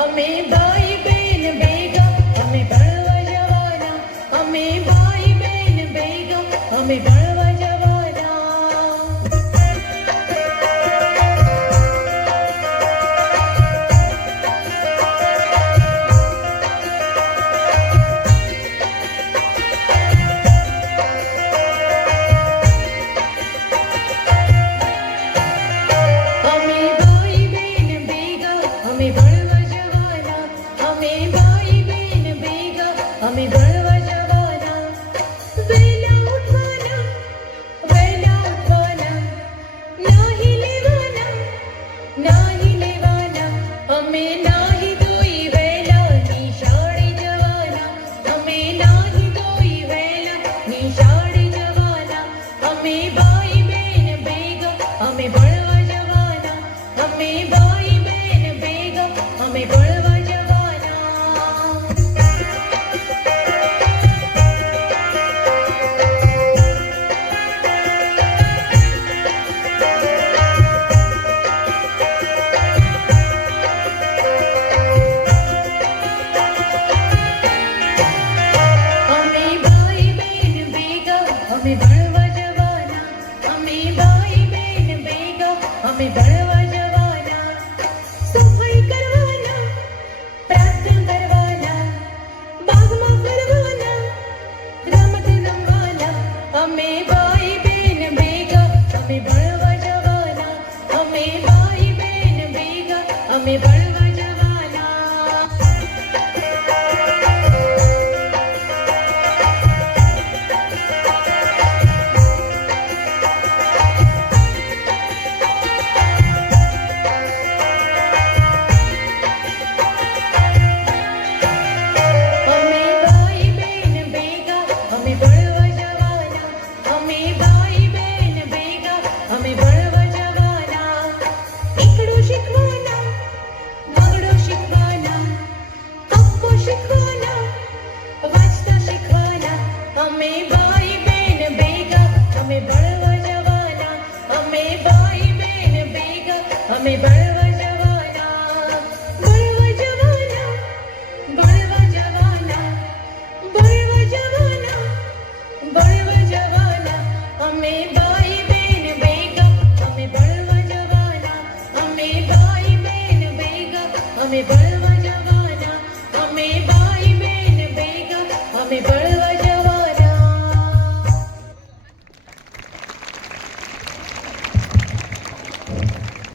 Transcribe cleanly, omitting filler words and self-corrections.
અમે ભાઈ બેન ભેગા અમે ભણવા જવાના. અમે ભાઈ બેન ભેગા અમે ભણવા જવાના. અમે ભાઈ બેન ભેગા અમે ભણવા જવાના. અમે ભાઈ બેન ભેગા અમે ભણવા જવાના. વહેલા ઉઠવાના નાહી લેવાના અમે નાહી ધોઈ વહેલા નિશાળે જવાના. અમે નાહી ધોઈ વહેલા નિશાળે જવાના. અમે ભાઈ બેન ભેગા અમે ભણવા જવાના. અમે ભાઈ બેન ભેગા અમે ભણવા જવાના. અમે ભાઈ બેન ભેગા અમે ભણવા જવાના. અમે ભાઈ બેન ભેગા અમે ભણવા જવાના. સફાઈ કરવાના, પ્રાર્થના કરવાના, બાગમાં ફરવાના, રમત રમવાના. અમે ભાઈ બેન ભેગા અમે ભણવા જવાના. અમે ભાઈ બેન ભેગા અમે ભણવા જવાના. અમે ભાઈ બેન ભેગા અમે ભણવા જવાના. અમે ભાઈ બેન ભેગા અમે ભણવા જવાના. એકડું શીખવાના, બગડો શીખવાના, કપ્પો શીખવાના, વાંચતા શીખવાના. અમે ભાઈ બેન ભેગા અમે ભણવા જવાના. અમે ભાઈ બેન ભેગા અમે ભણવા જવાના. ભણવા જવાના, ભણવા જવાના, ભણવા જવાના, ભણવા જવાના. અમે ભાઈ બેન ભેગા અમે ભણવા જવાના. અમે ભાઈ બેન ભેગા અમે ભણવા